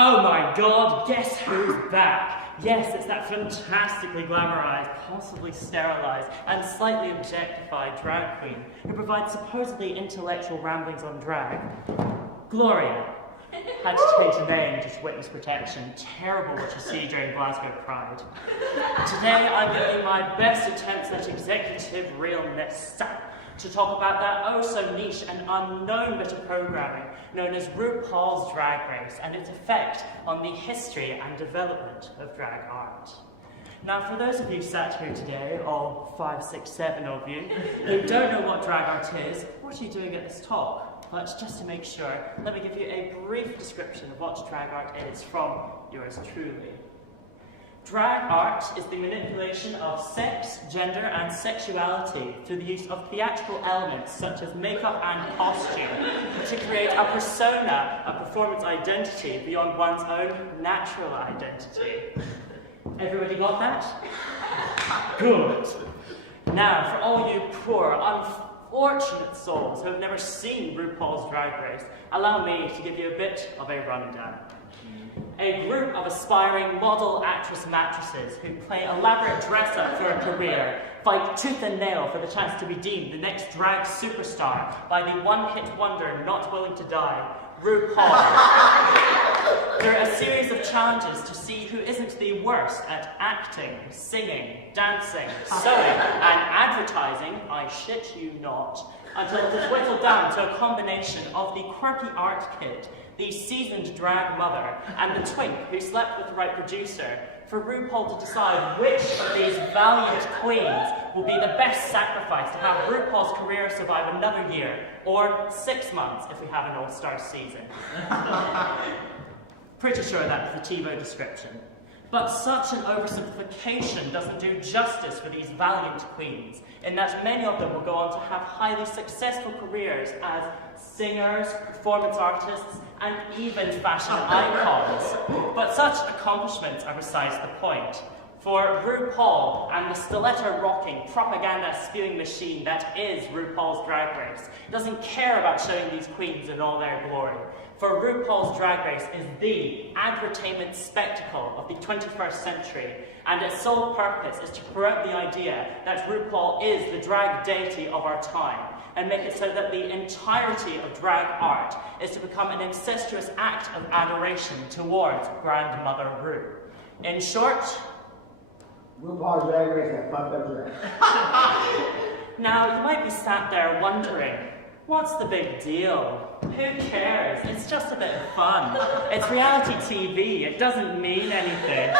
Oh my god, guess who's back? Yes, it's that fantastically glamorized, possibly sterilized, and slightly objectified drag queen who provides supposedly intellectual ramblings on drag. Gloria had to change her name due to witness protection. Terrible what you see during Glasgow Pride. Today I'm giving my best attempts at executive realness to talk about that oh-so-niche and unknown bit of programming known as RuPaul's Drag Race and its effect on the history and development of drag art. Now, for those of you sat here today, all 5, 6, 7 of you, who don't know what drag art is, what are you doing at this talk? But just to make sure, let me give you a brief description of what drag art is from yours truly. Drag art is the manipulation of sex, gender, and sexuality through the use of theatrical elements such as makeup and costume to create a persona, a performance identity beyond one's own natural identity. Everybody got that? Good. Now, for all you poor, unfortunate souls who have never seen RuPaul's Drag Race, allow me to give you a bit of a rundown. A group of aspiring model actress mattresses who play elaborate dress-up for a career, fight tooth and nail for the chance to be deemed the next drag superstar by the one-hit wonder not willing to die, RuPaul. There are a series of challenges to see who isn't the worst at acting, singing, dancing, sewing, and advertising, I shit you not, until it is whittled down to a combination of the quirky art kid, the seasoned drag mother, and the twink who slept with the right producer, for RuPaul to decide which of these valiant queens will be the best sacrifice to have RuPaul's career survive another year, or 6 months if we have an all-star season. Pretty sure that's the TiVo description. But such an oversimplification doesn't do justice for these valiant queens, in that many of them will go on to have highly successful careers as singers, performance artists, and even fashion icons. But such accomplishments are besides the point. For RuPaul and the stiletto-rocking, propaganda-spewing machine that is RuPaul's Drag Race doesn't care about showing these queens in all their glory. For RuPaul's Drag Race is the entertainment spectacle of the 21st century, and its sole purpose is to promote the idea that RuPaul is the drag deity of our time, and make it so that the entirety of drag art is to become an incestuous act of adoration towards Grandmother Ru. In short, RuPaul's Drag Race has fucked up drag. Now, you might be sat there wondering, what's the big deal? Who cares? It's just a bit of fun. It's reality TV. It doesn't mean anything.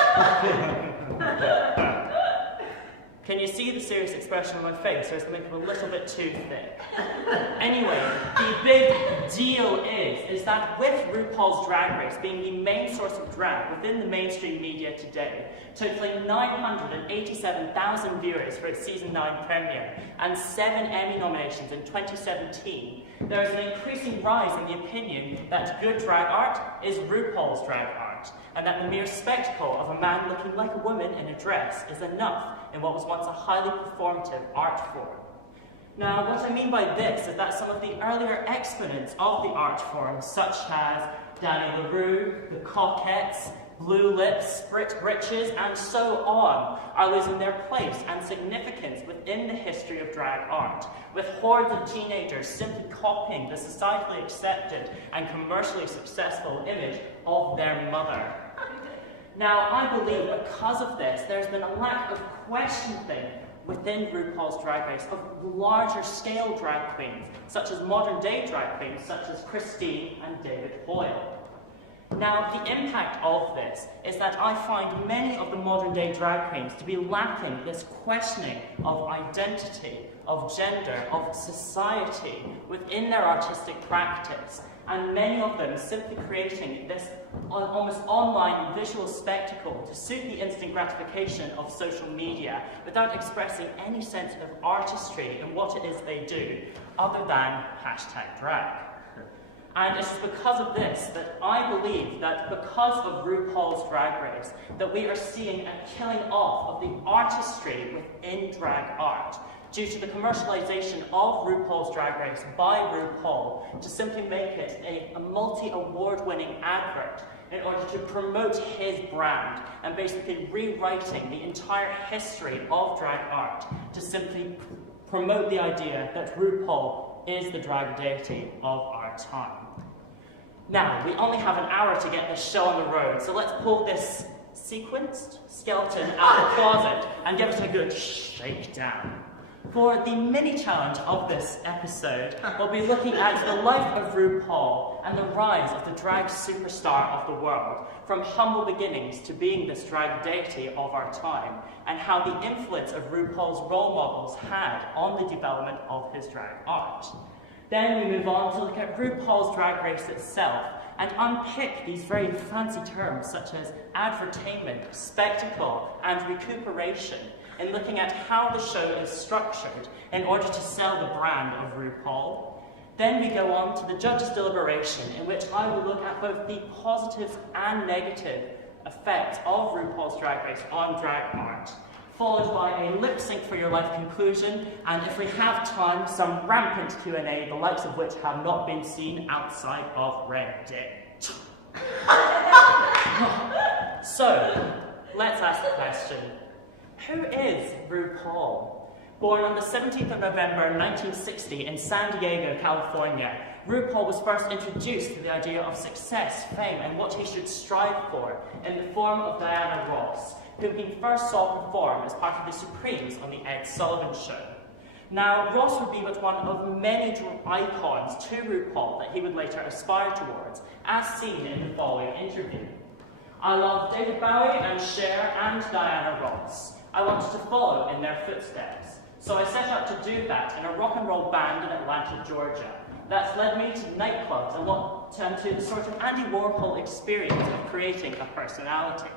Can you see the serious expression on my face, or is it making it a little bit too thick? Anyway, the big deal is that with RuPaul's Drag Race being the main source of drag within the mainstream media today, totaling 987,000 viewers for its Season 9 premiere, and 7 Emmy nominations in 2017, there is an increasing rise in the opinion that good drag art is RuPaul's drag art, and that the mere spectacle of a man looking like a woman in a dress is enough in what was once a highly performative art form. Now, what I mean by this is that some of the earlier exponents of the art form, such as Danny LaRue, the Cockettes, Blue Lips, Sprit Britches, and so on, are losing their place and significance within the history of drag art, with hordes of teenagers simply copying the societally accepted and commercially successful image of their mother. Now, I believe because of this, there's been a lack of questioning within RuPaul's Drag Race of larger scale drag queens, such as modern day drag queens, such as Christine and David Hoyle. Now, the impact of this is that I find many of the modern day drag queens to be lacking this questioning of identity, of gender, of society within their artistic practice, and many of them simply creating this almost online visual spectacle to suit the instant gratification of social media without expressing any sense of artistry in what it is they do, other than #drag. And it's because of this that I believe that because of RuPaul's Drag Race, that we are seeing a killing off of the artistry within drag art, due to the commercialization of RuPaul's Drag Race by RuPaul to simply make it a multi-award winning advert in order to promote his brand and basically rewriting the entire history of drag art to simply promote the idea that RuPaul is the drag deity of our time. Now, we only have an hour to get this show on the road, so let's pull this sequenced skeleton out of the closet and give it a good shakedown. For the mini-challenge of this episode, we'll be looking at the life of RuPaul and the rise of the drag superstar of the world, from humble beginnings to being this drag deity of our time, and how the influence of RuPaul's role models had on the development of his drag art. Then we move on to look at RuPaul's Drag Race itself and unpick these very fancy terms such as advertainment, spectacle, and recuperation, in looking at how the show is structured in order to sell the brand of RuPaul. Then we go on to the judges' deliberation, in which I will look at both the positive and negative effects of RuPaul's Drag Race on drag art, followed by a lip sync for your life conclusion, and if we have time, some rampant Q&A, the likes of which have not been seen outside of Reddit. So, let's ask the question. Who is RuPaul? Born on the 17th of November 1960 in San Diego, California, RuPaul was first introduced to the idea of success, fame, and what he should strive for in the form of Diana Ross, whom he first saw perform as part of the Supremes on the Ed Sullivan Show. Now, Ross would be but one of many icons to RuPaul that he would later aspire towards, as seen in the following interview. I love David Bowie and Cher and Diana Ross. I wanted to follow in their footsteps. So I set out to do that in a rock and roll band in Atlanta, Georgia. That's led me to nightclubs and what turned to the sort of Andy Warhol experience of creating a personality.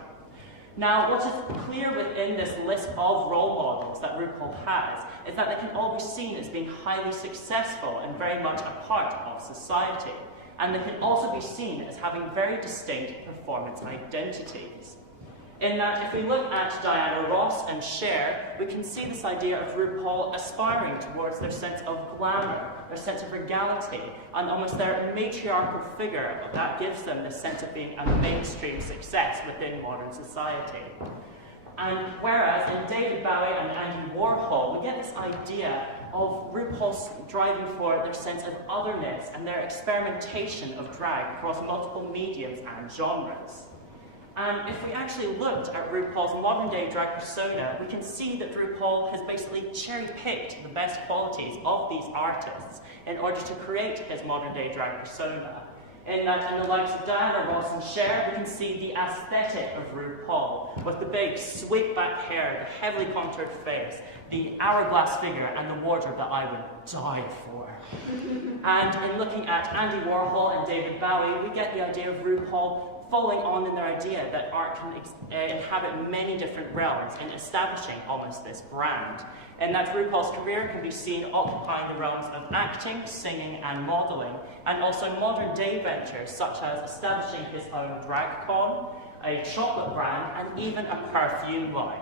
Now, what is clear within this list of role models that RuPaul has is that they can all be seen as being highly successful and very much a part of society. And they can also be seen as having very distinct performance identities. In that, if we look at Diana Ross and Cher, we can see this idea of RuPaul aspiring towards their sense of glamour, their sense of regality, and almost their matriarchal figure that gives them the sense of being a mainstream success within modern society. And whereas in David Bowie and Andy Warhol, we get this idea of RuPaul driving for their sense of otherness and their experimentation of drag across multiple mediums and genres. And if we actually looked at RuPaul's modern-day drag persona, we can see that RuPaul has basically cherry-picked the best qualities of these artists in order to create his modern-day drag persona. In that, in the likes of Diana Ross and Cher, we can see the aesthetic of RuPaul, with the big, sweep-back hair, the heavily contoured face, the hourglass figure, and the wardrobe that I would die for. And in looking at Andy Warhol and David Bowie, we get the idea of RuPaul following on in their idea that art can inhabit many different realms in establishing almost this brand. And that RuPaul's career can be seen occupying the realms of acting, singing, and modeling, and also modern-day ventures such as establishing his own drag con, a chocolate brand, and even a perfume line.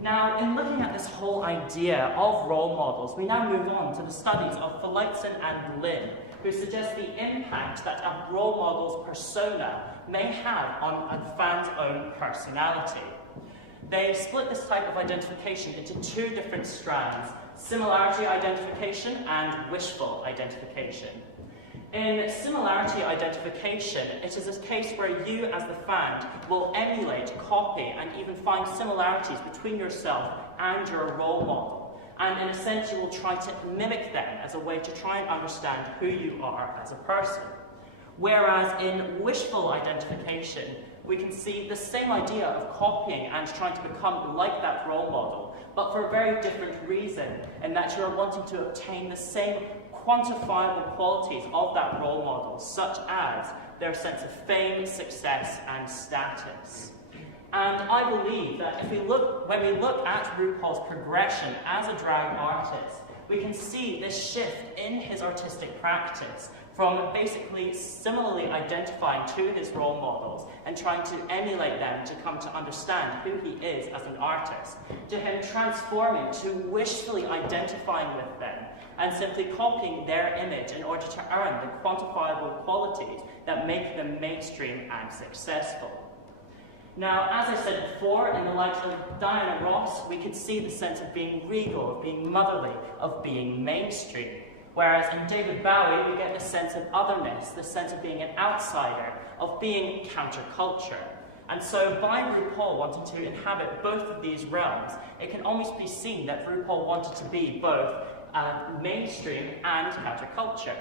Now, in looking at this whole idea of role models, we now move on to the studies of Phillotson and Lynn, who suggest the impact that a role model's persona may have on a fan's own personality. They split this type of identification into two different strands: similarity identification and wishful identification. In similarity identification, it is a case where you, as the fan, will emulate, copy, and even find similarities between yourself and your role model. And in a sense, you will try to mimic them as a way to try and understand who you are as a person. Whereas in wishful identification, we can see the same idea of copying and trying to become like that role model, but for a very different reason, in that you are wanting to obtain the same quantifiable qualities of that role model, such as their sense of fame, success, and status. And I believe that when we look at RuPaul's progression as a drag artist, we can see this shift in his artistic practice from basically similarly identifying to his role models and trying to emulate them to come to understand who he is as an artist, to him transforming to wishfully identifying with them and simply copying their image in order to earn the quantifiable qualities that make them mainstream and successful. Now, as I said before, in the likes of Diana Ross, we could see the sense of being regal, of being motherly, of being mainstream. Whereas in David Bowie, we get the sense of otherness, the sense of being an outsider, of being counterculture. And so by RuPaul wanting to inhabit both of these realms, it can almost be seen that RuPaul wanted to be both mainstream and counterculture.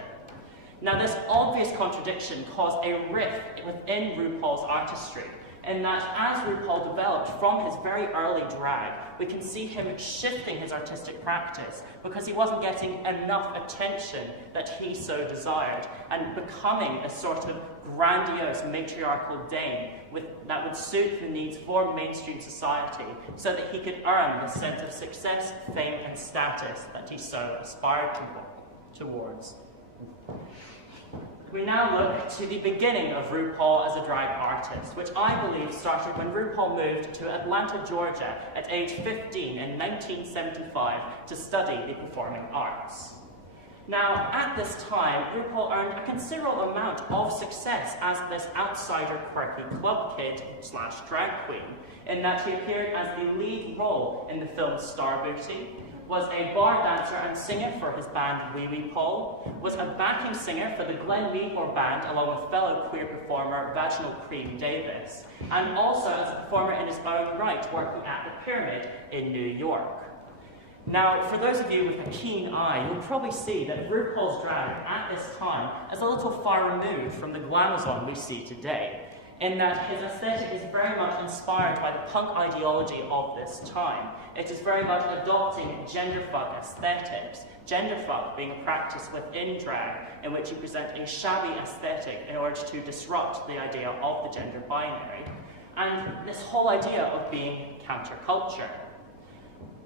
Now, this obvious contradiction caused a rift within RuPaul's artistry, in that as RuPaul developed from his very early drag, we can see him shifting his artistic practice because he wasn't getting enough attention that he so desired, and becoming a sort of grandiose matriarchal dame that would suit the needs for mainstream society so that he could earn the sense of success, fame, and status that he so aspired towards. We now look to the beginning of RuPaul as a drag artist, which I believe started when RuPaul moved to Atlanta, Georgia at age 15 in 1975 to study the performing arts. Now, at this time, RuPaul earned a considerable amount of success as this outsider, quirky club kid / drag queen, in that he appeared as the lead role in the film Star Booty, was a bar dancer and singer for his band Wee Wee Paul, was a backing singer for the Glenn Meadmore Band along with fellow queer performer Vaginal Cream Davis, and also as a performer in his own right working at the Pyramid in New York. Now, for those of you with a keen eye, you'll probably see that RuPaul's drag at this time is a little far removed from the glamazon we see today, in that his aesthetic is very much inspired by the punk ideology of this time. It is very much adopting genderfuck aesthetics, genderfuck being a practice within drag in which you present a shabby aesthetic in order to disrupt the idea of the gender binary, and this whole idea of being counterculture.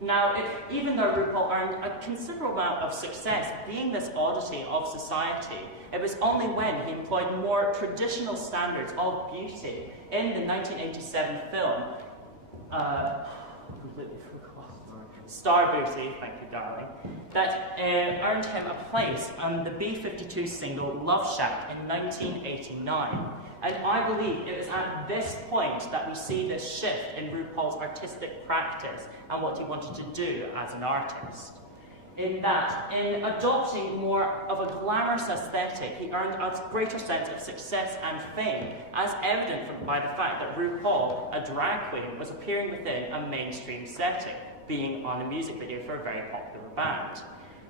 Now, even though RuPaul earned a considerable amount of success being this oddity of society, it was only when he employed more traditional standards of beauty in the 1987 film, completely forgot, Star Booty, thank you darling, that earned him a place on the B-52 single Love Shack in 1989. And I believe it was at this point that we see this shift in RuPaul's artistic practice and what he wanted to do as an artist. In that, in adopting more of a glamorous aesthetic, he earned a greater sense of success and fame, as evident by the fact that RuPaul, a drag queen, was appearing within a mainstream setting, being on a music video for a very popular band.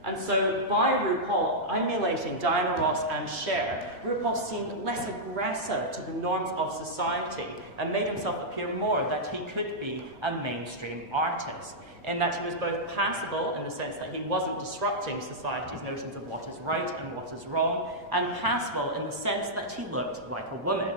And so, by RuPaul emulating Diana Ross and Cher, RuPaul seemed less aggressive to the norms of society and made himself appear more that he could be a mainstream artist, in that he was both passable in the sense that he wasn't disrupting society's notions of what is right and what is wrong, and passable in the sense that he looked like a woman.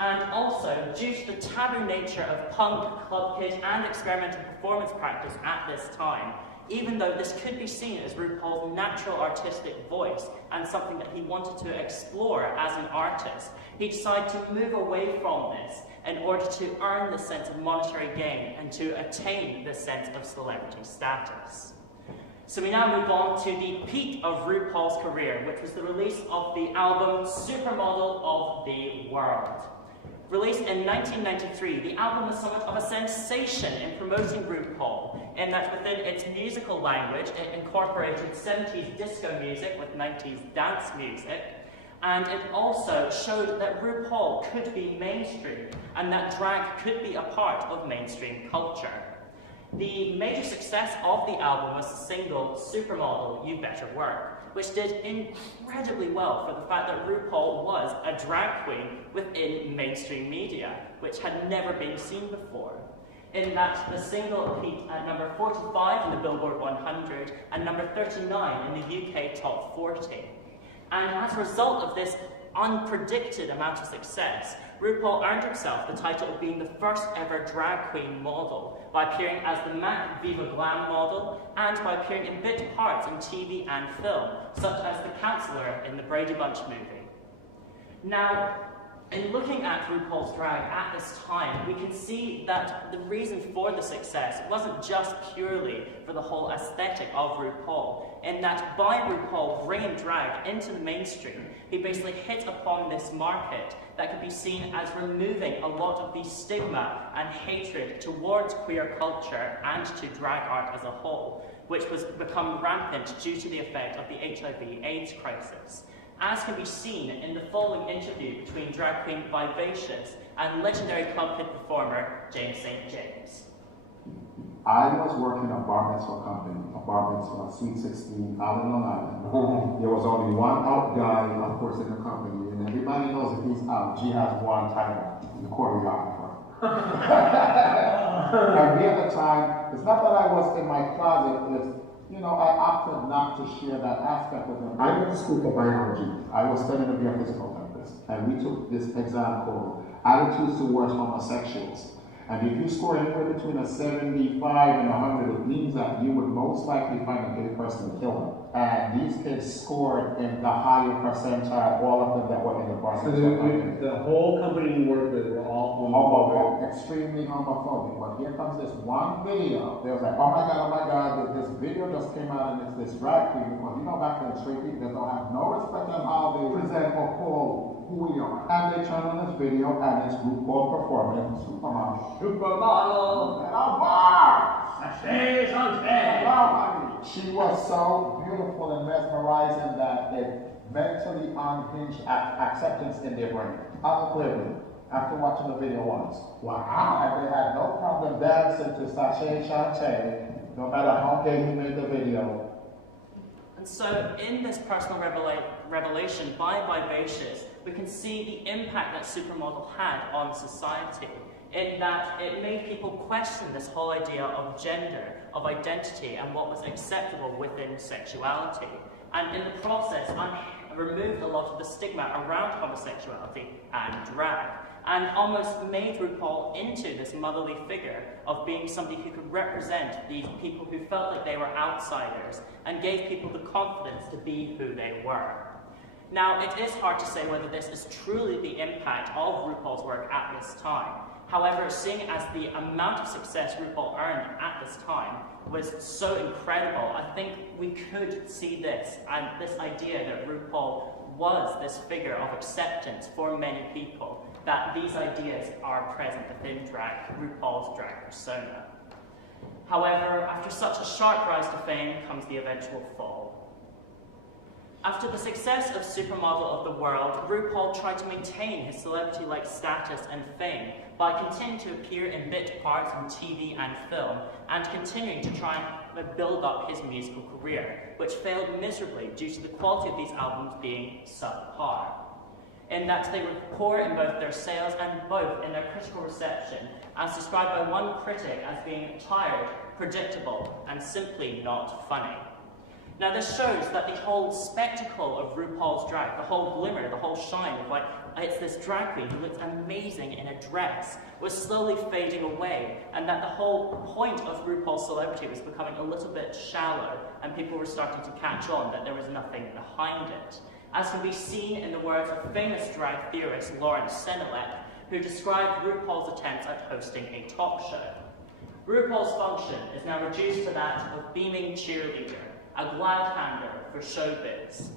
And also, due to the taboo nature of punk, club kid, and experimental performance practice at this time, even though this could be seen as RuPaul's natural artistic voice and something that he wanted to explore as an artist, he decided to move away from this in order to earn the sense of monetary gain and to attain the sense of celebrity status. So we now move on to the peak of RuPaul's career, which was the release of the album Supermodel of the World. Released in 1993, the album was somewhat of a sensation in promoting RuPaul, in that within its musical language, it incorporated 70s disco music with 90s dance music, and it also showed that RuPaul could be mainstream, and that drag could be a part of mainstream culture. The major success of the album was the single Supermodel, You Better Work, which did incredibly well for the fact that RuPaul was a drag queen within mainstream media, which had never been seen before. In that the single peaked at number 45 in the Billboard 100 and number 39 in the UK Top 40. And as a result of this unpredicted amount of success, RuPaul earned himself the title of being the first ever drag queen model by appearing as the Mac Viva Glam model and by appearing in bit parts in TV and film, such as the counselor in the Brady Bunch movie. Now, In looking at RuPaul's Drag at this time, we can see that the reason for the success wasn't just purely for the whole aesthetic of RuPaul, in that by RuPaul bringing drag into the mainstream, he basically hit upon this market that could be seen as removing a lot of the stigma and hatred towards queer culture and to drag art as a whole, which was become rampant due to the effect of the HIV/AIDS crisis. As can be seen in the following interview between drag queen Vivacious and legendary club pit performer James St. James. I was working at a bar mitzvah company, a bar mitzvah, Sweet 16, out in Long Island. There was only one out guy, of course, in the company, and everybody knows if he's out, G has one title, the choreographer. And me at the time, it's not that I was in my closet, it's, you know, I opted not to share that aspect with them. I went to school for biology. I was studying to be a physical therapist, and we took this exam called Attitudes Towards Homosexuals. And if you score anywhere between a 75 and 100, it means that you would most likely find a gay person to kill them. And these kids scored in the higher percentile, all of them that were in the bar. So the whole company you worked with were all homophobic, extremely homophobic. But here comes this one video. They was like, oh my God, this video just came out and it's this drag queen. Because you know back then, straight people, they don't have no respect on how they present or call who we are. And they turn on this video and it's RuPaul performing Supermodel. Supermodel! And I'm wow! Sashay Shantae! Wow, honey. She was so beautiful and mesmerizing that it mentally unhinged acceptance in their brain. I'm clearly, after watching the video once, wow, and they had no problem dancing to Sashay Shantae, no matter how gay he made the video. And so in this personal revelation by Vivacious, we can see the impact that Supermodel had on society, in that it made people question this whole idea of gender, of identity, and what was acceptable within sexuality. And in the process, removed a lot of the stigma around homosexuality and drag, and almost made RuPaul into this motherly figure of being somebody who could represent these people who felt like they were outsiders, and gave people the confidence to be who they were. Now, it is hard to say whether this is truly the impact of RuPaul's work at this time. However, seeing as the amount of success RuPaul earned at this time was so incredible, I think we could see this, and this idea that RuPaul was this figure of acceptance for many people, that these ideas are present within RuPaul's drag persona. However, after such a sharp rise to fame comes the eventual fall. After the success of Supermodel of the World, RuPaul tried to maintain his celebrity-like status and fame by continuing to appear in bit parts on TV and film, and continuing to try and build up his musical career, which failed miserably due to the quality of these albums being subpar, in that they were poor in both their sales and both in their critical reception, as described by one critic as being tired, predictable, and simply not funny. Now this shows that the whole spectacle of RuPaul's drag, the whole glimmer, the whole shine of like, it's this drag queen who looks amazing in a dress, was slowly fading away, and that the whole point of RuPaul's celebrity was becoming a little bit shallow, and people were starting to catch on that there was nothing behind it. As can be seen in the words of famous drag theorist Lawrence Senelek, who described RuPaul's attempts at hosting a talk show. RuPaul's function is now reduced to that of beaming cheerleader, a glad hander for showbiz.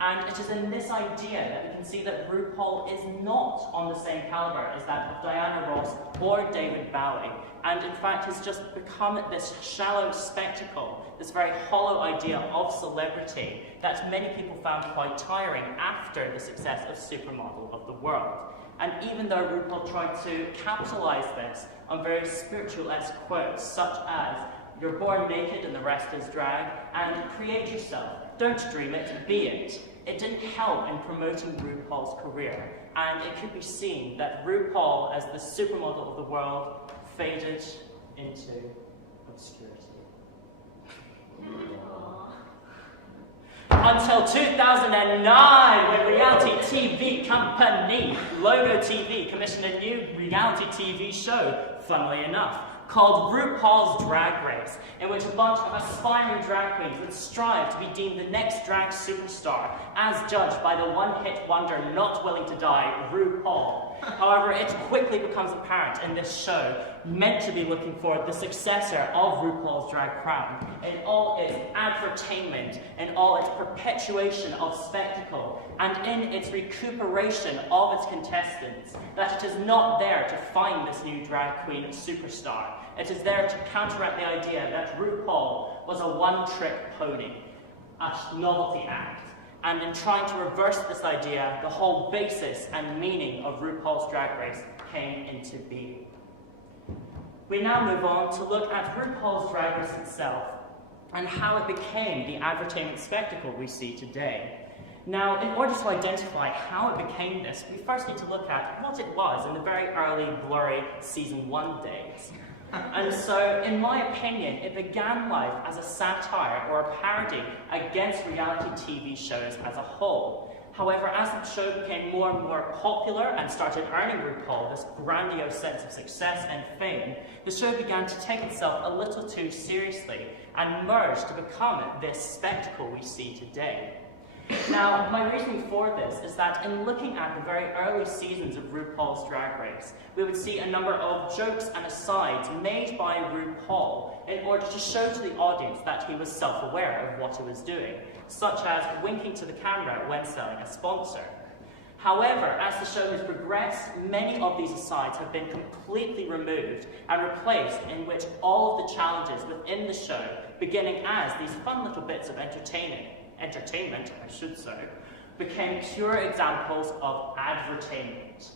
And it is in this idea that we can see that RuPaul is not on the same caliber as that of Diana Ross or David Bowie, and in fact has just become this shallow spectacle, this very hollow idea of celebrity that many people found quite tiring after the success of Supermodel of the World. And even though RuPaul tried to capitalize this on very spiritual-esque quotes such as, "You're born naked and the rest is drag," and "Create yourself, don't dream it, be it," it didn't help in promoting RuPaul's career, and it could be seen that RuPaul, as the supermodel of the world, faded into obscurity. Until 2009, when reality TV company Logo TV commissioned a new reality TV show, funnily enough, called RuPaul's Drag Race, in which a bunch of aspiring drag queens would strive to be deemed the next drag superstar, as judged by the one-hit wonder not willing to die, RuPaul. However, it quickly becomes apparent in this show, meant to be looking for the successor of RuPaul's Drag Crown, in all its advertainment, in all its perpetuation of spectacle, and in its recuperation of its contestants, that it is not there to find this new drag queen superstar. It is there to counteract the idea that RuPaul was a one-trick pony, a novelty act. And in trying to reverse this idea, the whole basis and meaning of RuPaul's Drag Race came into being. We now move on to look at RuPaul's Drag Race itself and how it became the entertainment spectacle we see today. Now, in order to identify how it became this, we first need to look at what it was in the very early, blurry Season 1 days. And so, in my opinion, it began life as a satire or a parody against reality TV shows as a whole. However, as the show became more and more popular and started earning RuPaul this grandiose sense of success and fame, the show began to take itself a little too seriously and merged to become this spectacle we see today. Now, my reasoning for this is that in looking at the very early seasons of RuPaul's Drag Race, we would see a number of jokes and asides made by RuPaul in order to show to the audience that he was self-aware of what he was doing, such as winking to the camera when selling a sponsor. However, as the show has progressed, many of these asides have been completely removed and replaced, in which all of the challenges within the show, beginning as these fun little bits of entertainment, I should say, became pure examples of advertainment.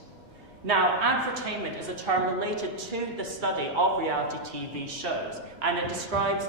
Now, advertainment is a term related to the study of reality TV shows, and it describes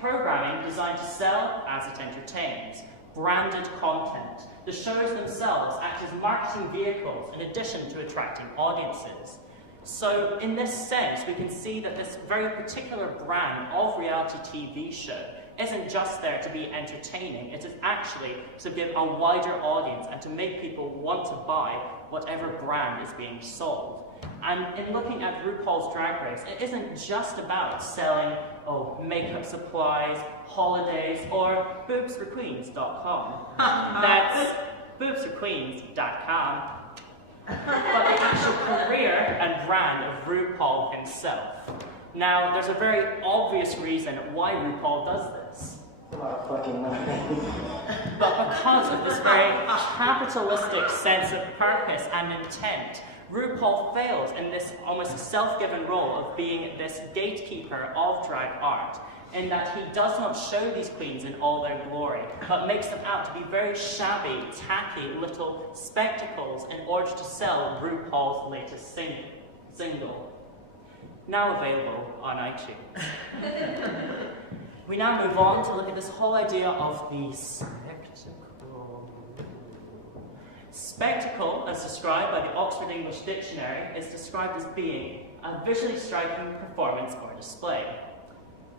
programming designed to sell as it entertains, branded content. The shows themselves act as marketing vehicles in addition to attracting audiences. So, in this sense, we can see that this very particular brand of reality TV show isn't just there to be entertaining, it is actually to give a wider audience and to make people want to buy whatever brand is being sold. And in looking at RuPaul's Drag Race, it isn't just about selling makeup supplies, holidays, or boobsforqueens.com. That's boobsforqueens.com. But the actual career and brand of RuPaul himself. Now, there's a very obvious reason why RuPaul does this. But because of this very capitalistic sense of purpose and intent, RuPaul fails in this almost self-given role of being this gatekeeper of drag art, in that he does not show these queens in all their glory, but makes them out to be very shabby, tacky little spectacles in order to sell RuPaul's latest single. Now available on iTunes. We now move on to look at this whole idea of the spectacle. Spectacle, as described by the Oxford English Dictionary, is described as being a visually striking performance or display.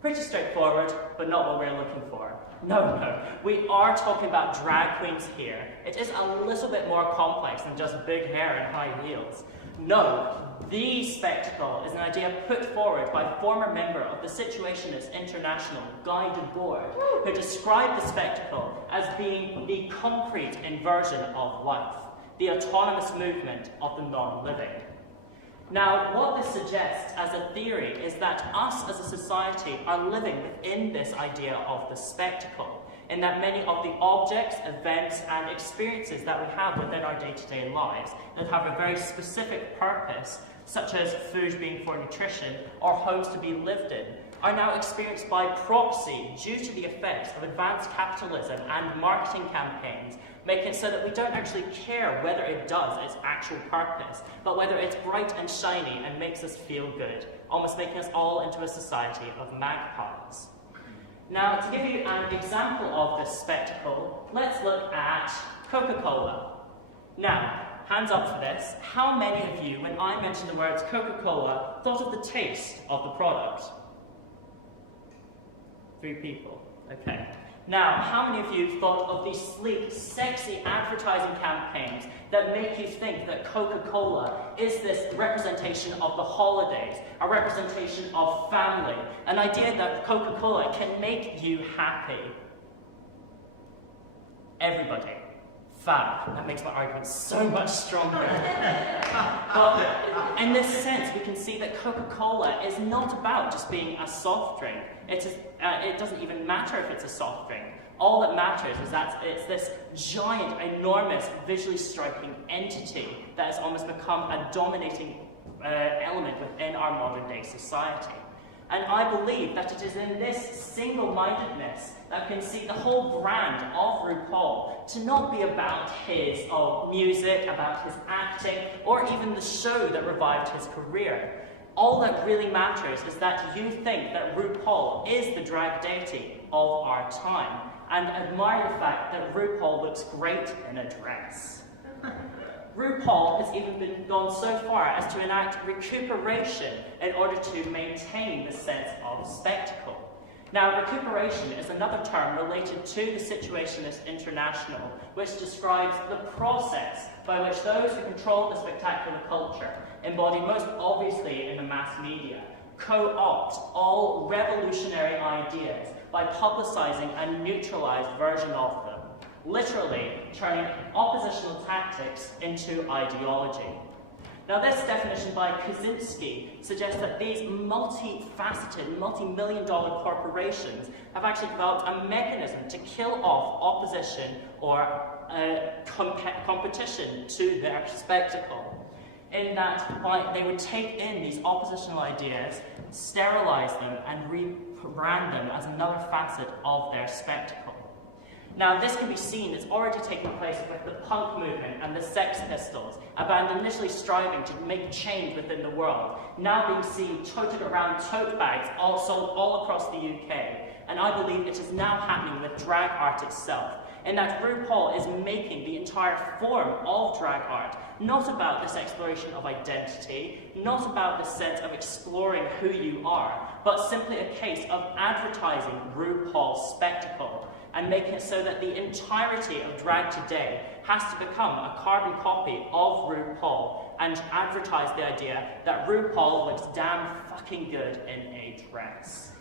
Pretty straightforward, but not what we're looking for. No, we are talking about drag queens here. It is a little bit more complex than just big hair and high heels. No, the spectacle is an idea put forward by former member of the Situationists International, Guy Debord, who described the spectacle as being the concrete inversion of life, the autonomous movement of the non-living. Now, what this suggests as a theory is that us as a society are living within this idea of the spectacle, in that many of the objects, events, and experiences that we have within our day-to-day lives that have a very specific purpose, such as food being for nutrition or homes to be lived in, are now experienced by proxy due to the effects of advanced capitalism and marketing campaigns, making it so that we don't actually care whether it does its actual purpose, but whether it's bright and shiny and makes us feel good, almost making us all into a society of magpies. Now, to give you an example of this spectacle, let's look at Coca-Cola. Now, hands up for this. How many of you, when I mentioned the words Coca-Cola, thought of the taste of the product? 3 people. Okay. Now, how many of you thought of these sleek, sexy advertising campaigns that make you think that Coca-Cola is this representation of the holidays, a representation of family, an idea that Coca-Cola can make you happy? Everybody. Fab. That makes my argument so much stronger. But in this sense, we can see that Coca-Cola is not about just being a soft drink. It doesn't even matter if it's a soft drink. All that matters is that it's this giant, enormous, visually striking entity that has almost become a dominating element within our modern day society. And I believe that it is in this single-mindedness that we can see the whole brand of RuPaul to not be about his music, about his acting, or even the show that revived his career. All that really matters is that you think that RuPaul is the drag deity of our time, and admire the fact that RuPaul looks great in a dress. RuPaul has even gone so far as to enact recuperation in order to maintain the sense of spectacle. Now, recuperation is another term related to the Situationist International, which describes the process by which those who control the spectacular culture, embodied most obviously in the mass media, co-opt all revolutionary ideas by publicizing a neutralized version of them, literally turning oppositional tactics into ideology. Now, this definition by Kaczynski suggests that these multifaceted, multi-million-dollar corporations have actually developed a mechanism to kill off opposition or competition to their spectacle. In that, they would take in these oppositional ideas, sterilize them, and rebrand them as another facet of their spectacle. Now, this can be seen as already taking place with the punk movement and the Sex Pistols, a band initially striving to make change within the world, now being seen toted around tote bags sold all across the UK. And I believe it is now happening with drag art itself, in that RuPaul is making the entire form of drag art not about this exploration of identity, not about the sense of exploring who you are, but simply a case of advertising RuPaul's spectacle, and making it so that the entirety of drag today has to become a carbon copy of RuPaul and advertise the idea that RuPaul looks damn fucking good in a dress.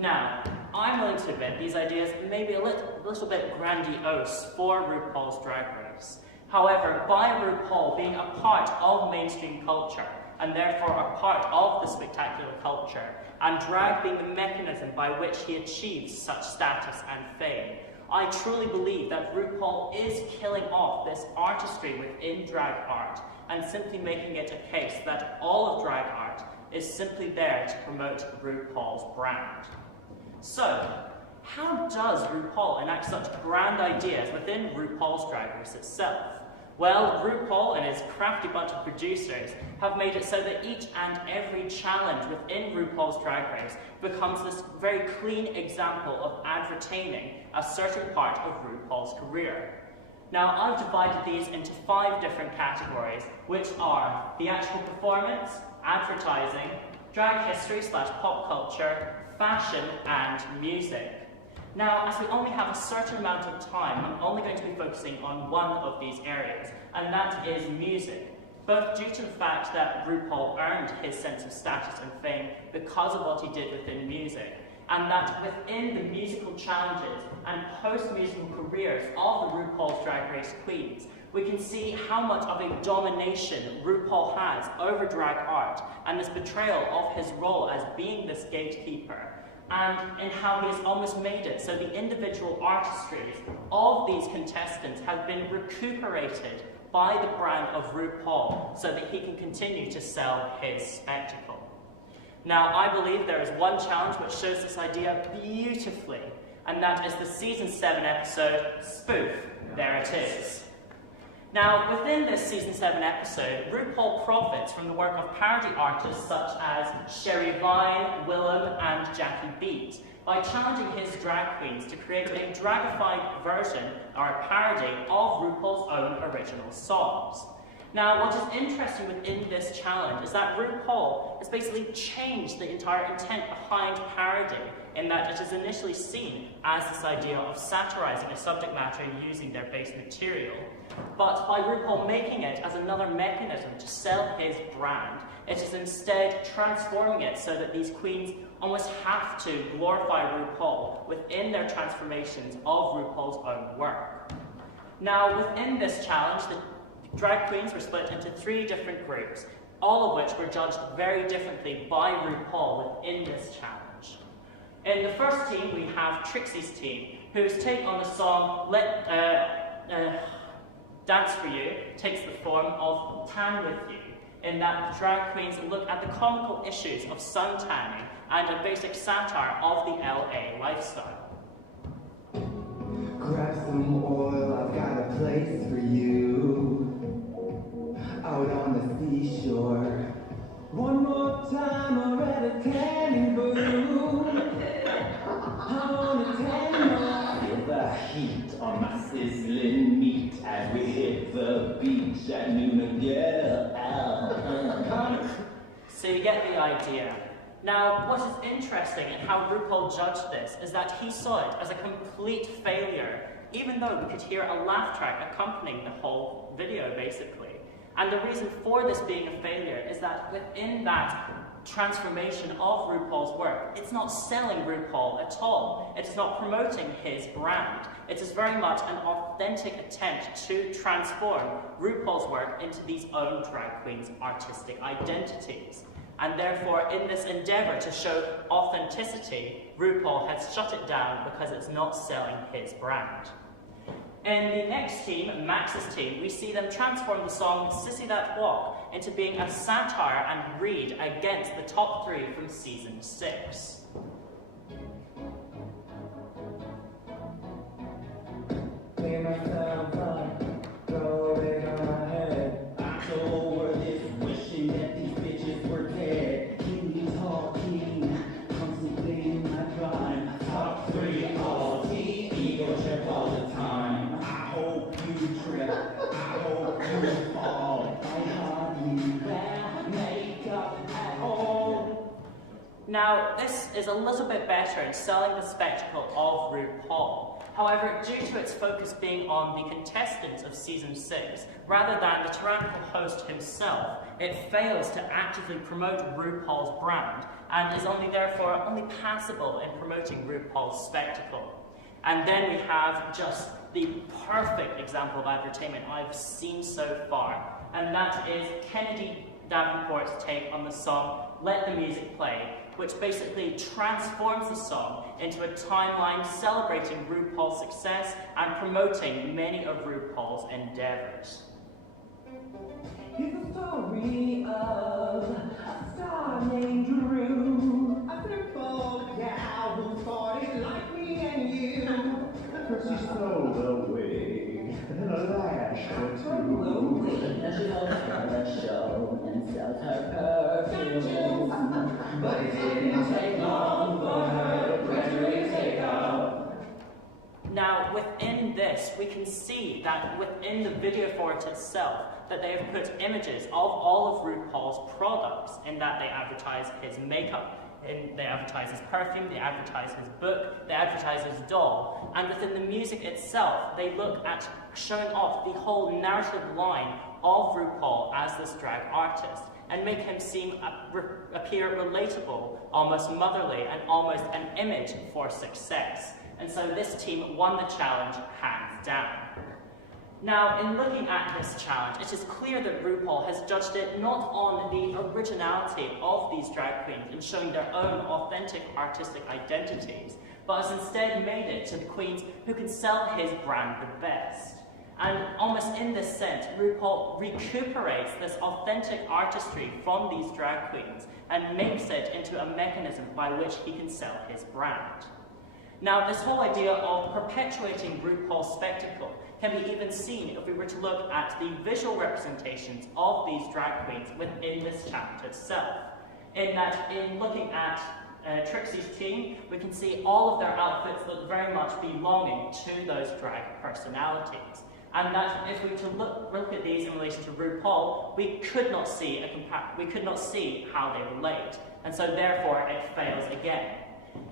Now, I'm willing to admit these ideas may be a little bit grandiose for RuPaul's Drag Race. However, by RuPaul being a part of mainstream culture, and therefore a part of the spectacular culture, and drag being the mechanism by which he achieves such status and fame, I truly believe that RuPaul is killing off this artistry within drag art, and simply making it a case that all of drag art is simply there to promote RuPaul's brand. So, how does RuPaul enact such grand ideas within RuPaul's Drag Race itself? Well, RuPaul and his crafty bunch of producers have made it so that each and every challenge within RuPaul's Drag Race becomes this very clean example of advertising a certain part of RuPaul's career. Now, I've divided these into 5 different categories, which are the actual performance, advertising, drag history / pop culture, fashion, and music. Now, as we only have a certain amount of time, I'm only going to be focusing on one of these areas, and that is music, both due to the fact that RuPaul earned his sense of status and fame because of what he did within music, and that within the musical challenges and post-musical careers of the RuPaul's Drag Race queens, we can see how much of a domination RuPaul has over drag art, and this betrayal of his role as being this gatekeeper, and in how he has almost made it so the individual artistries of these contestants have been recuperated by the brand of RuPaul so that he can continue to sell his spectacle. Now, I believe there is one challenge which shows this idea beautifully, and that is the Season 7 episode, Spoof. There it is. Now, within this season 7 episode, RuPaul profits from the work of parody artists such as Sherry Vine, Willem, and Jackie Beat by challenging his drag queens to create a dragified version or a parody of RuPaul's own original songs. Now, what is interesting within this challenge is that RuPaul has basically changed the entire intent behind parody, in that it is initially seen as this idea of satirizing a subject matter and using their base material. But by RuPaul making it as another mechanism to sell his brand, it is instead transforming it so that these queens almost have to glorify RuPaul within their transformations of RuPaul's own work. Now, within this challenge, the drag queens were split into 3 different groups, all of which were judged very differently by RuPaul within this challenge. In the first team, we have Trixie's team, whose take on the song Dance For You takes the form of Tan With You, in that the drag queens look at the comical issues of sun tanning and a basic satire of the LA lifestyle. Grab some oil, I've got a place for you. Out on the seashore. One more time, I'll read a tanning brew. I wanna tan more. Feel the heat on my sizzling meat as we hit the beach at noon again. So you get the idea. Now, what is interesting in how RuPaul judged this is that he saw it as a complete failure, even though we could hear a laugh track accompanying the whole video, basically. And the reason for this being a failure is that within that transformation of RuPaul's work, it's not selling RuPaul at all. It is not promoting his brand. It is very much an authentic attempt to transform RuPaul's work into these own drag queens' artistic identities. And therefore, in this endeavor to show authenticity, RuPaul has shut it down because it's not selling his brand. In the next team, Max's team, we see them transform the song Sissy That Walk into being a satire and read against the top 3 from season 6. Play myself up, throw it on my head. I'm so over this, wishing that these bitches were dead. King talking, constantly in my prime. Top 3 all team, ego trip all the time. I hope you trip, I hope you fall. I hardly wear makeup at all. Now, this is a little bit better in selling the spectacle of RuPaul. However, due to its focus being on the contestants of season 6, rather than the tyrannical host himself, it fails to actively promote RuPaul's brand, and is therefore only passable in promoting RuPaul's spectacle. And then we have just the perfect example of entertainment I've seen so far, and that is Kennedy Davenport's take on the song Let the Music Play, which basically transforms the song into a timeline celebrating RuPaul's success and promoting many of RuPaul's endeavors. It's a story of a star named Drew. A simple gal who thought it like me and you. First she stole a wig and a lash or two. And sells her perfume. But it didn't take long for her pressure to take off. Now, within this, we can see that within the video for it itself, that they have put images of all of RuPaul's products, in that they advertise his makeup, they advertise his perfume, they advertise his book, they advertise his doll. And within the music itself, they look at showing off the whole narrative line of RuPaul as this drag artist, and make him appear relatable, almost motherly, and almost an image for success. And so this team won the challenge hands down. Now, in looking at this challenge, it is clear that RuPaul has judged it not on the originality of these drag queens and showing their own authentic artistic identities, but has instead made it to the queens who can sell his brand the best. And almost in this sense, RuPaul recuperates this authentic artistry from these drag queens and makes it into a mechanism by which he can sell his brand. Now, this whole idea of perpetuating RuPaul's spectacle can be even seen if we were to look at the visual representations of these drag queens within this chapter itself. In that, in looking at Trixie's team, we can see all of their outfits look very much belonging to those drag personalities. And that if we were to look at these in relation to RuPaul, we could not see how they relate, and so therefore it fails again.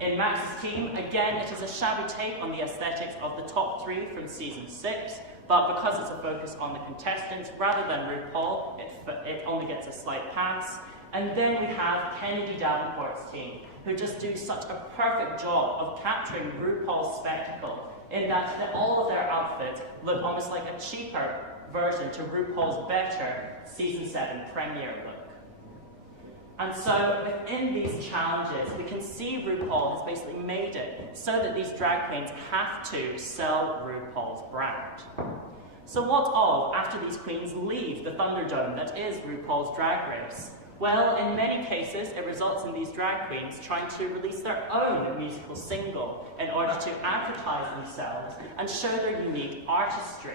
In Max's team, again, it is a shabby take on the aesthetics of the top 3 from season 6, but because it's a focus on the contestants rather than RuPaul, it only gets a slight pass. And then we have Kennedy Davenport's team, who just do such a perfect job of capturing RuPaul's spectacle, in that all of their outfits look almost like a cheaper version to RuPaul's better season 7 premiere look. And so within these challenges, we can see RuPaul has basically made it so that these drag queens have to sell RuPaul's brand. So what of after these queens leave the Thunderdome that is RuPaul's Drag Race? Well, in many cases, it results in these drag queens trying to release their own musical single in order to advertise themselves and show their unique artistry.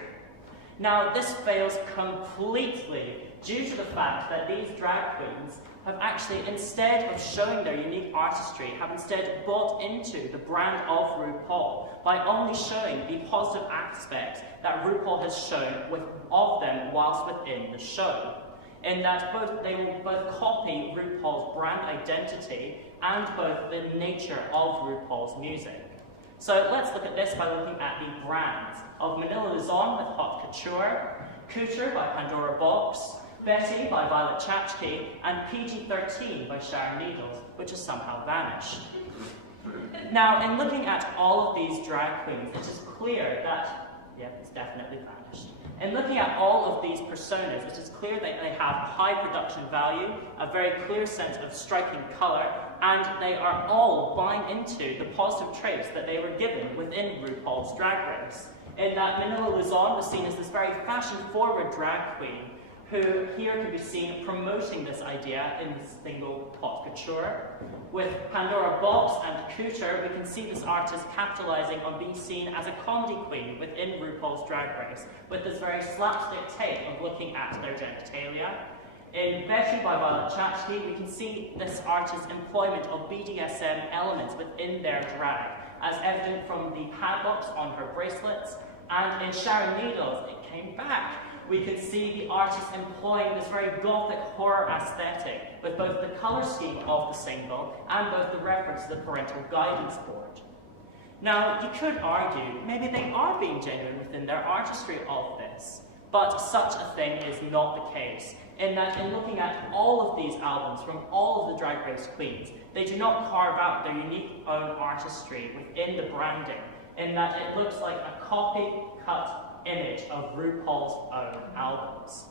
Now, this fails completely due to the fact that these drag queens have actually, instead of showing their unique artistry, have instead bought into the brand of RuPaul by only showing the positive aspects that RuPaul has shown of them whilst within the show. In that they will both copy RuPaul's brand identity and both the nature of RuPaul's music. So let's look at this by looking at the brands of Manila Luzon with Haute Couture, Couture by Pandora Box, Betty by Violet Chachki, and PG-13 by Sharon Needles, which has somehow vanished. Now, in looking at all of these drag queens, it is clear that, it's definitely vanished. In looking at all of these personas, it is clear that they have high production value, a very clear sense of striking color, and they are all buying into the positive traits that they were given within RuPaul's Drag Race. In that Manila Luzon was seen as this very fashion-forward drag queen, who here can be seen promoting this idea in the single Haute Couture. With Pandora Box and Couture, we can see this artist capitalizing on being seen as a comedy queen within RuPaul's Drag Race, with this very slapstick take of looking at their genitalia. In Betty by Violet Chachki, we can see this artist's employment of BDSM elements within their drag, as evident from the padlocks on her bracelets. And in Sharon Needles, it came back. We can see the artist employing this very gothic horror aesthetic with both the colour scheme of the single and both the reference to the parental guidance board. Now, you could argue maybe they are being genuine within their artistry of this, but such a thing is not the case, in that in looking at all of these albums from all of the Drag Race queens, they do not carve out their unique own artistry within the branding, in that it looks like a copy-cut image of RuPaul's own albums.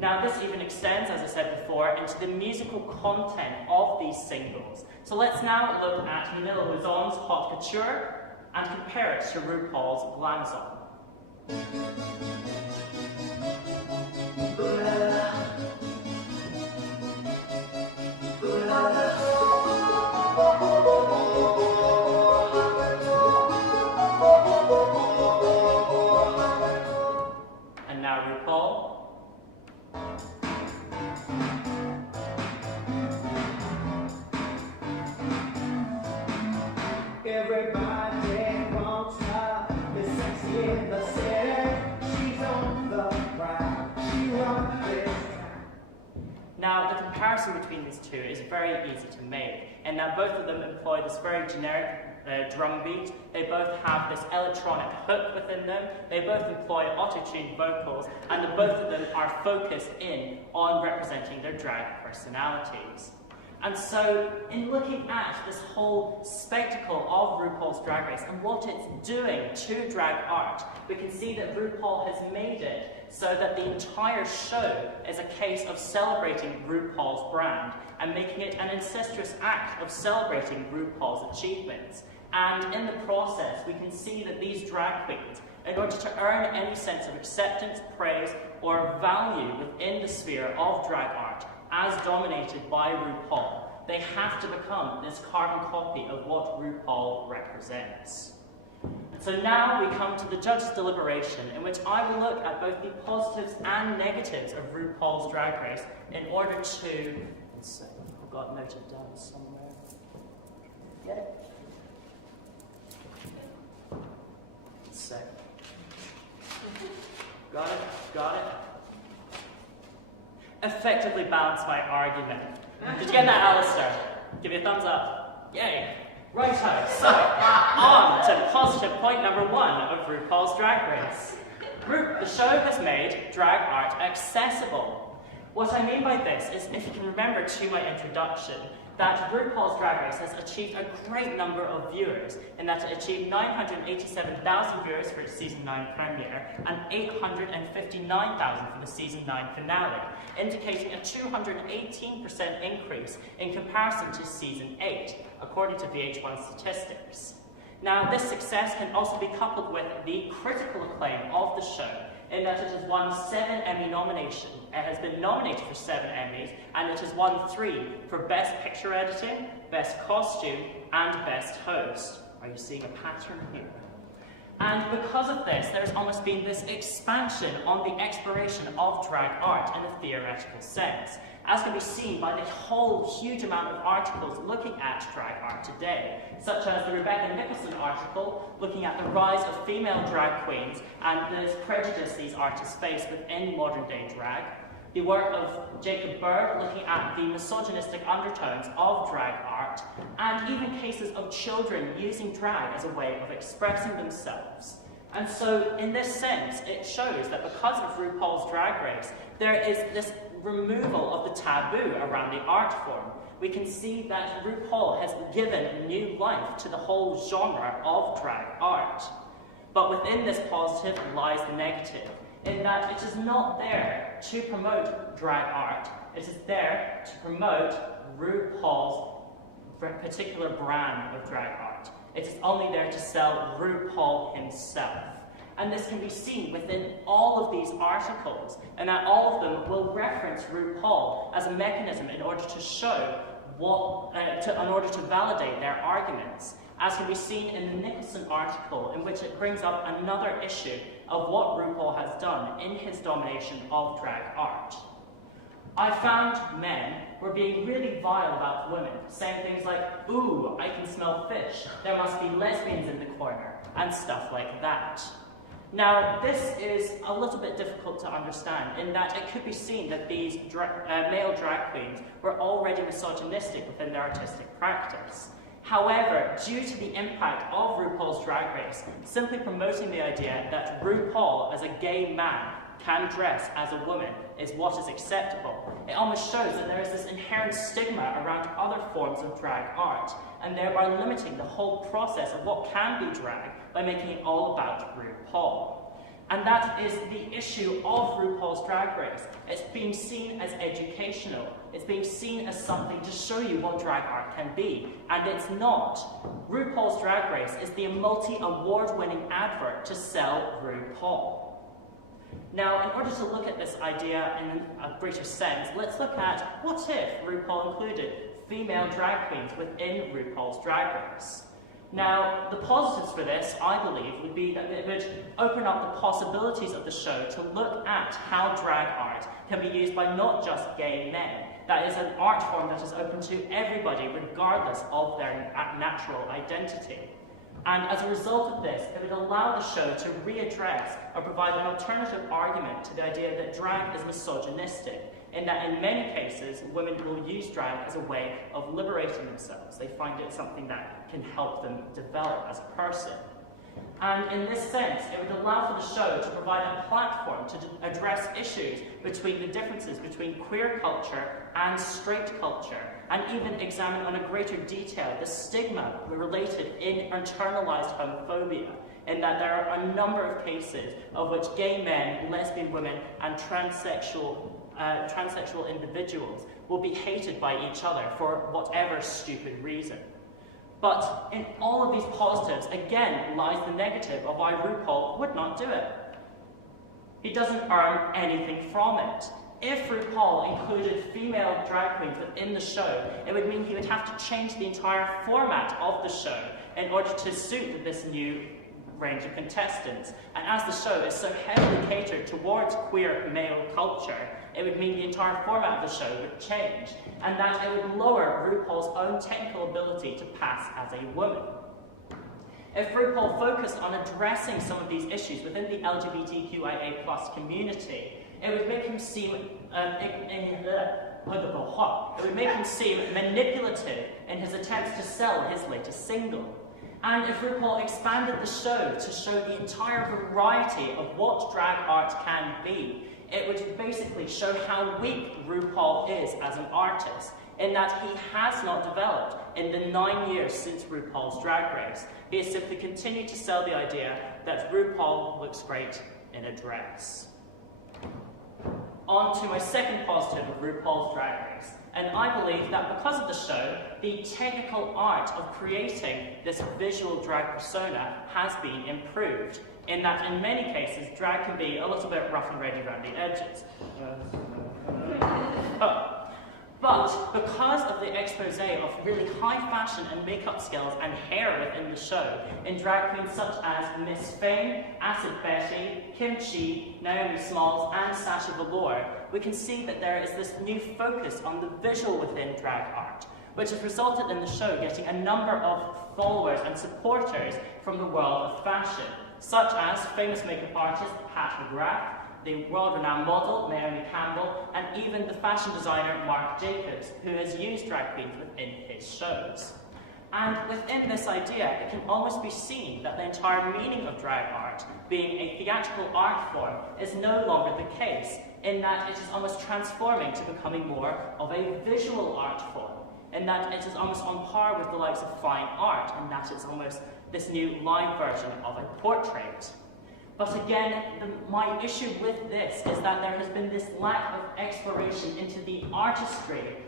Now, this even extends, as I said before, into the musical content of these singles. So let's now look at Manila Luzon's Haute Couture and compare it to RuPaul's Glam Zone. And now RuPaul. Everybody wants her, the sexy in the city. She's on the ground, she runs this. Now, the comparison between these two is very easy to make, and now both of them employ this very generic drum beat. They both have this electronic hook within them. They both employ auto-tuned vocals, and both of them are focused in on representing their drag personalities. And so, in looking at this whole spectacle of RuPaul's Drag Race and what it's doing to drag art, we can see that RuPaul has made it so that the entire show is a case of celebrating RuPaul's brand and making it an incestuous act of celebrating RuPaul's achievements. And in the process, we can see that these drag queens, in order to earn any sense of acceptance, praise, or value within the sphere of drag art, as dominated by RuPaul, they have to become this carbon copy of what RuPaul represents. And so now we come to the judge's deliberation, in which I will look at both the positives and negatives of RuPaul's Drag Race in order to, let's see, I've got it noted down somewhere. Get it? Let's see. Got it? Got it? Effectively balance my argument. Did you get that, Alistair? Give me a thumbs up. Yay. Righto, so on to positive point number 1 of RuPaul's Drag Race. The show has made drag art accessible. What I mean by this is, if you can remember to my introduction, that RuPaul's Drag Race has achieved a great number of viewers, in that it achieved 987,000 viewers for its season 9 premiere and 859,000 for the season 9 finale, indicating a 218% increase in comparison to season 8, according to VH1 statistics. Now, this success can also be coupled with the critical acclaim of the show, in that it has won 7 Emmy nominations. It has been nominated for 7 Emmys, and it has won 3 for Best Picture Editing, Best Costume, and Best Host. Are you seeing a pattern here? And because of this, there's almost been this expansion on the exploration of drag art in a theoretical sense, as can be seen by the whole huge amount of articles looking at drag art today, such as the Rebecca Nicholson article looking at the rise of female drag queens and the prejudice these artists face within modern-day drag, the work of Jacob Bird looking at the misogynistic undertones of drag art, and even cases of children using drag as a way of expressing themselves. And so, in this sense, it shows that because of RuPaul's Drag Race, there is this removal of the taboo around the art form. We can see that RuPaul has given new life to the whole genre of drag art. But within this positive lies the negative, in that it is not there to promote drag art, it is there to promote RuPaul's particular brand of drag art. It is only there to sell RuPaul himself. And this can be seen within all of these articles, and that all of them will reference RuPaul as a mechanism in order to show in order to validate their arguments, as can be seen in the Nicholson article, in which it brings up another issue of what RuPaul has done in his domination of drag art. I found men were being really vile about women, saying things like, "Ooh, I can smell fish, there must be lesbians in the corner," and stuff like that. Now, this is a little bit difficult to understand, in that it could be seen that these male drag queens were already misogynistic within their artistic practice. However, due to the impact of RuPaul's Drag Race, simply promoting the idea that RuPaul, as a gay man, can dress as a woman is what is acceptable, it almost shows that there is this inherent stigma around other forms of drag art, and thereby limiting the whole process of what can be drag by making it all about RuPaul. And that is the issue of RuPaul's Drag Race. It's being seen as educational. It's being seen as something to show you what drag art can be, and it's not. RuPaul's Drag Race is the multi-award-winning advert to sell RuPaul. Now, in order to look at this idea in a greater sense, let's look at what if RuPaul included female drag queens within RuPaul's Drag Race. Now, the positives for this, I believe, would be that it would open up the possibilities of the show to look at how drag art can be used by not just gay men. That is an art form that is open to everybody, regardless of their natural identity. And as a result of this, it would allow the show to readdress or provide an alternative argument to the idea that drag is misogynistic, in that in many cases, women will use drag as a way of liberating themselves. They find it something that can help them develop as a person. And in this sense, it would allow for the show to provide a platform to address issues between the differences between queer culture and straight culture, and even examine on a greater detail the stigma related in internalized homophobia, in that there are a number of cases of which gay men, lesbian women, and transsexual individuals will be hated by each other for whatever stupid reason. But in all of these positives, again, lies the negative of why RuPaul would not do it. He doesn't earn anything from it. If RuPaul included female drag queens within the show, it would mean he would have to change the entire format of the show in order to suit this new range of contestants. And as the show is so heavily catered towards queer male culture, it would mean the entire format of the show would change, and that it would lower RuPaul's own technical ability to pass as a woman. If RuPaul focused on addressing some of these issues within the LGBTQIA+ community, it would make him seem manipulative in his attempts to sell his latest single. And if RuPaul expanded the show to show the entire variety of what drag art can be, it would basically show how weak RuPaul is as an artist, in that he has not developed in the 9 years since RuPaul's Drag Race. He has simply continued to sell the idea that RuPaul looks great in a dress. On to my second positive of RuPaul's Drag Race. And I believe that because of the show, the technical art of creating this visual drag persona has been improved, in that in many cases, drag can be a little bit rough and ready around the edges. But because of the expose of really high fashion and makeup skills and hair within the show, in drag queens such as Miss Fame, Acid Betty, Kim Chi, Naomi Smalls, and Sasha Velour, we can see that there is this new focus on the visual within drag art, which has resulted in the show getting a number of followers and supporters from the world of fashion, such as famous makeup artist Pat McGrath, the world-renowned model Naomi Campbell, and even the fashion designer Marc Jacobs, who has used drag queens within his shows. And within this idea, it can almost be seen that the entire meaning of drag art, being a theatrical art form, is no longer the case, in that it is almost transforming to becoming more of a visual art form, in that it is almost on par with the likes of fine art, and that it's almost this new live version of a portrait. But again, my issue with this is that there has been this lack of exploration into the artistry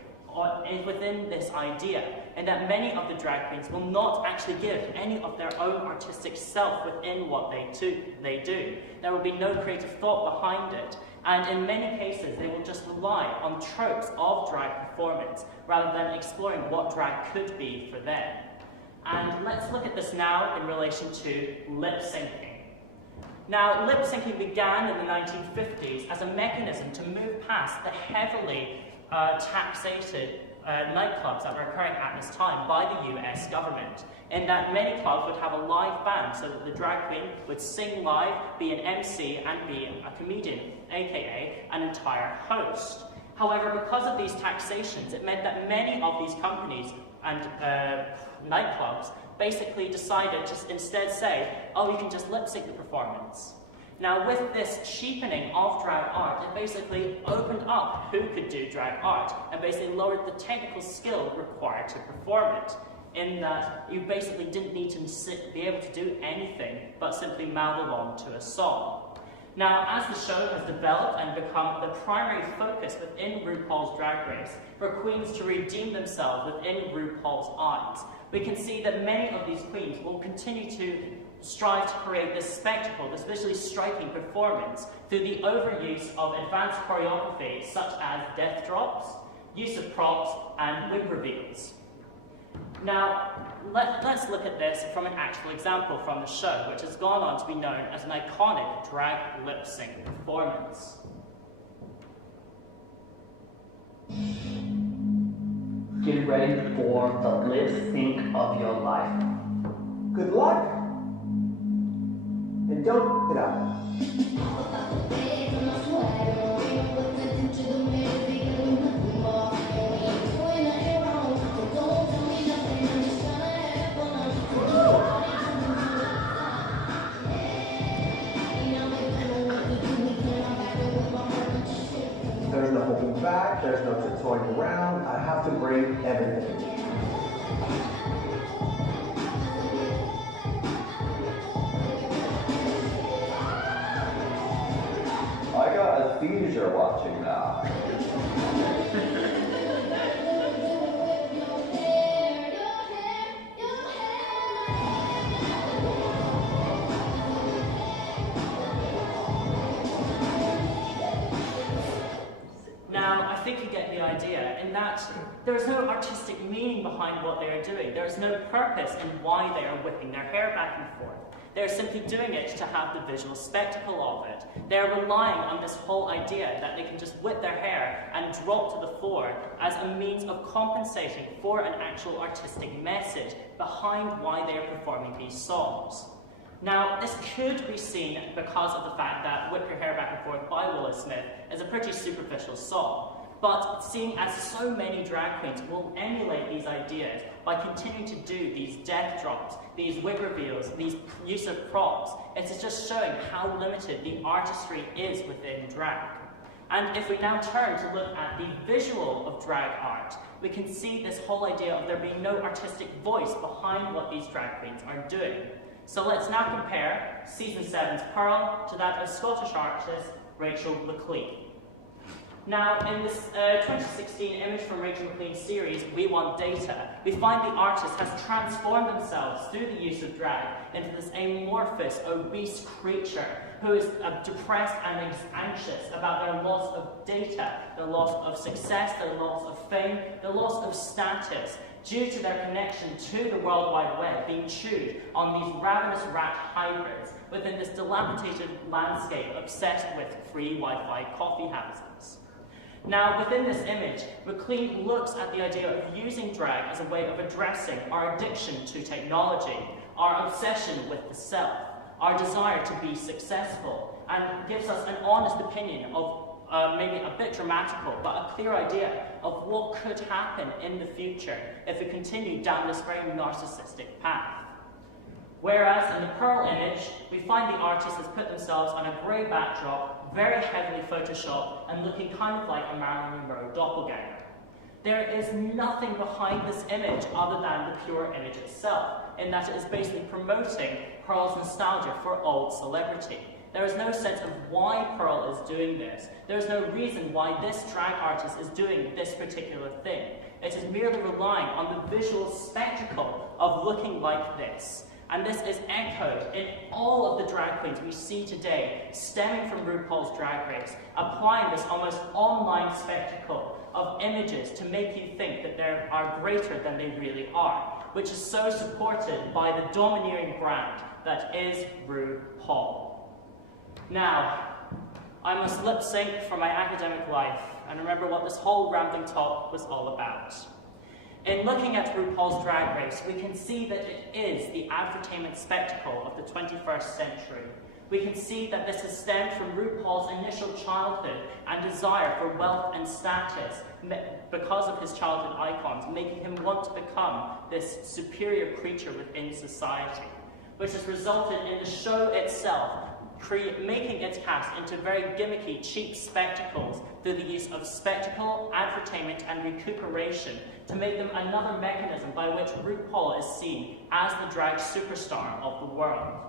within this idea, and that many of the drag queens will not actually give any of their own artistic self within what they do. There will be no creative thought behind it, and in many cases they will just rely on tropes of drag performance rather than exploring what drag could be for them. And let's look at this now in relation to lip syncing. Now, lip syncing began in the 1950s as a mechanism to move past the heavily taxated nightclubs that were occurring at this time by the US government, in that many clubs would have a live band so that the drag queen would sing live, be an MC, and be a comedian, aka an entire host. However, because of these taxations, it meant that many of these companies and nightclubs basically decided to instead say, oh, you can just lip sync the performance. Now, with this cheapening of drag art, it basically opened up who could do drag art, and basically lowered the technical skill required to perform it, in that you basically didn't need to be able to do anything but simply mouth along to a song. Now, as the show has developed and become the primary focus within RuPaul's Drag Race for queens to redeem themselves within RuPaul's eyes, we can see that many of these queens will continue to strive to create this spectacle, this visually striking performance, through the overuse of advanced choreography such as death drops, use of props, and wig reveals. Now, let's look at this from an actual example from the show, which has gone on to be known as an iconic drag lip sync performance. Get ready for the lip sync of your life. Good luck. And don't get up. There's no holding back, there's no tiptoeing around. I have to bring everything. I got a seizure watching that. idea in that there is no artistic meaning behind what they are doing. There is no purpose in why they are whipping their hair back and forth. They're simply doing it to have the visual spectacle of it. They're relying on this whole idea that they can just whip their hair and drop to the floor as a means of compensating for an actual artistic message behind why they are performing these songs. Now, this could be seen because of the fact that Whip Your Hair Back and Forth by Willow Smith is a pretty superficial song. But seeing as so many drag queens will emulate these ideas by continuing to do these death drops, these wig reveals, these use of props, it's just showing how limited the artistry is within drag. And if we now turn to look at the visual of drag art, we can see this whole idea of there being no artistic voice behind what these drag queens are doing. So let's now compare Season 7's Pearl to that of Scottish artist Rachel McLean. Now, in this 2016 image from Rachel McLean's series, We Want Data, we find the artist has transformed themselves through the use of drag into this amorphous, obese creature who is depressed and anxious about their loss of data, their loss of success, their loss of fame, their loss of status, due to their connection to the World Wide Web being chewed on these ravenous rat hybrids within this dilapidated landscape obsessed with free Wi-Fi coffee houses. Now, within this image, McLean looks at the idea of using drag as a way of addressing our addiction to technology, our obsession with the self, our desire to be successful, and gives us an honest opinion of maybe a bit dramatical, but a clear idea of what could happen in the future if we continue down this very narcissistic path. Whereas in the Pearl image, we find the artist has put themselves on a grey backdrop, very heavily photoshopped, and looking kind of like a Marilyn Monroe doppelganger. There is nothing behind this image other than the pure image itself, in that it is basically promoting Pearl's nostalgia for old celebrity. There is no sense of why Pearl is doing this. There is no reason why this drag artist is doing this particular thing. It is merely relying on the visual spectacle of looking like this. And this is echoed in all of the drag queens we see today, stemming from RuPaul's Drag Race, applying this almost online spectacle of images to make you think that they are greater than they really are, which is so supported by the domineering brand that is RuPaul. Now, I must lip sync for my academic life and remember what this whole rambling talk was all about. In looking at RuPaul's Drag Race, we can see that it is the advertainment spectacle of the 21st century. We can see that this has stemmed from RuPaul's initial childhood and desire for wealth and status because of his childhood icons, making him want to become this superior creature within society, which has resulted in the show itself making its cast into very gimmicky, cheap spectacles through the use of spectacle, advertainment, and recuperation to make them another mechanism by which RuPaul is seen as the drag superstar of the world.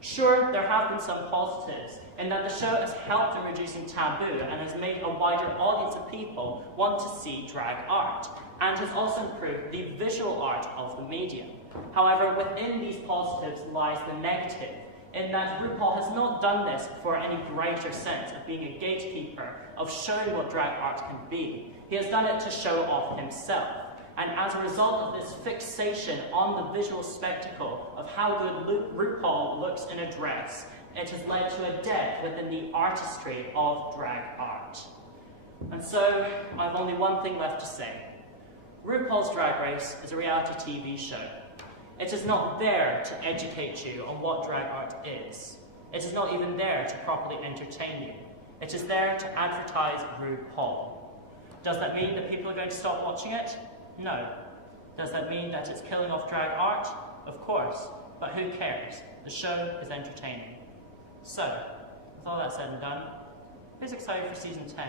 Sure, there have been some positives in that the show has helped in reducing taboo and has made a wider audience of people want to see drag art, and has also improved the visual art of the medium. However, within these positives lies the negative, in that RuPaul has not done this for any greater sense of being a gatekeeper, of showing what drag art can be. He has done it to show off himself. And as a result of this fixation on the visual spectacle of how good RuPaul looks in a dress, it has led to a death within the artistry of drag art. And so, I have only one thing left to say. RuPaul's Drag Race is a reality TV show. It is not there to educate you on what drag art is. It is not even there to properly entertain you. It is there to advertise RuPaul. Does that mean that people are going to stop watching it? No. Does that mean that it's killing off drag art? Of course. But who cares? The show is entertaining. So, with all that said and done, who's excited for Season 10?